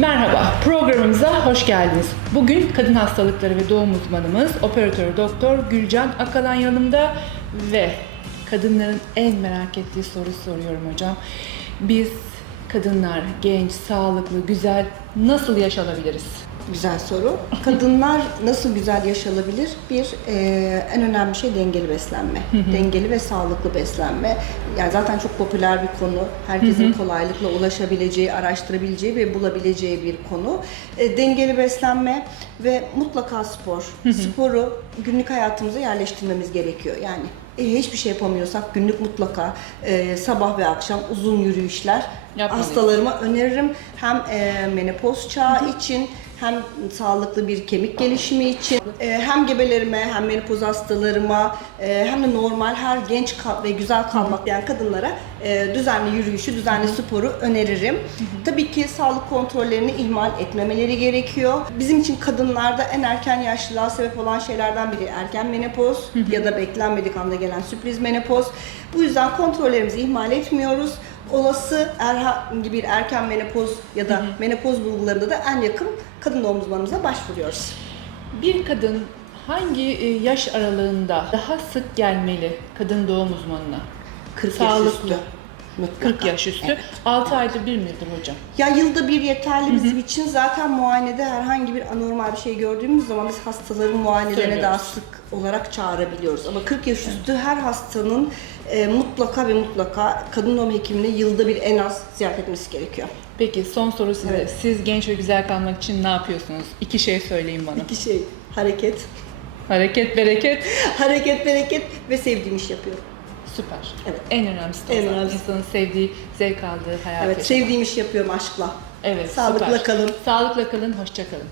Merhaba, programımıza hoş geldiniz. Bugün kadın hastalıkları ve doğum uzmanımız operatör doktor Gülcan Akalan yanımda ve kadınların en merak ettiği soru soruyorum hocam. Biz kadınlar genç, sağlıklı, güzel nasıl yaş alabiliriz? Güzel soru. Kadınlar nasıl güzel yaşanabilir? Bir, e, en önemli şey dengeli beslenme. Dengeli ve sağlıklı beslenme. Yani zaten çok popüler bir konu. Herkesin kolaylıkla ulaşabileceği, araştırabileceği ve bulabileceği bir konu. E, dengeli beslenme ve mutlaka spor. Sporu günlük hayatımıza yerleştirmemiz gerekiyor. Yani e, hiçbir şey yapamıyorsak günlük mutlaka e, sabah ve akşam uzun yürüyüşler Yapmalıyız. hastalarıma öneririm. Hem e, menopoz çağı için hem sağlıklı bir kemik gelişimi için e, hem gebelerime hem menopoz hastalarıma e, hem de normal her genç ve güzel kalmak isteyen kadınlara e, düzenli yürüyüşü, düzenli sporu öneririm. Tabii ki sağlık kontrollerini ihmal etmemeleri gerekiyor. Bizim için kadınlarda en erken yaşlılığa sebep olan şeylerden biri erken menopoz ya da beklenmedik anda gelen sürpriz menopoz. Bu yüzden kontrollerimizi ihmal etmiyoruz olası herhangi bir erken menopoz ya da menopoz bulgularında da en yakın kadın doğum uzmanımıza başvuruyoruz. Bir kadın hangi e, yaş aralığında daha sık gelmeli kadın doğum uzmanına? 40 Sağlıklı. yaş üstü. Mutlaka. 40 yaş üstü. Evet. 6 ayda bir midir hocam? Ya yılda bir yeterli bizim için. Zaten muayenede herhangi bir anormal bir şey gördüğümüz zaman biz hastaların muayenelerine daha sık olarak çağırabiliyoruz. Ama 40 yaş üstü her hastanın e, mutlaka ve mutlaka kadın doğum hekimine yılda bir en az ziyaret etmesi gerekiyor. Peki son soru size. Evet. Siz genç ve güzel kalmak için ne yapıyorsunuz? İki şey söyleyin bana. İki şey hareket, Hareket, bereket. hareket, bereket ve sevdiğim iş yapıyorum. Süper. Evet. En önemlisi de En önemlisi. İnsanın sevdiği, zevk aldığı hayat Evet, yaşamak. sevdiğim işi yapıyorum aşkla. Evet, Sağlıkla süper. kalın. Sağlıkla kalın, hoşça kalın.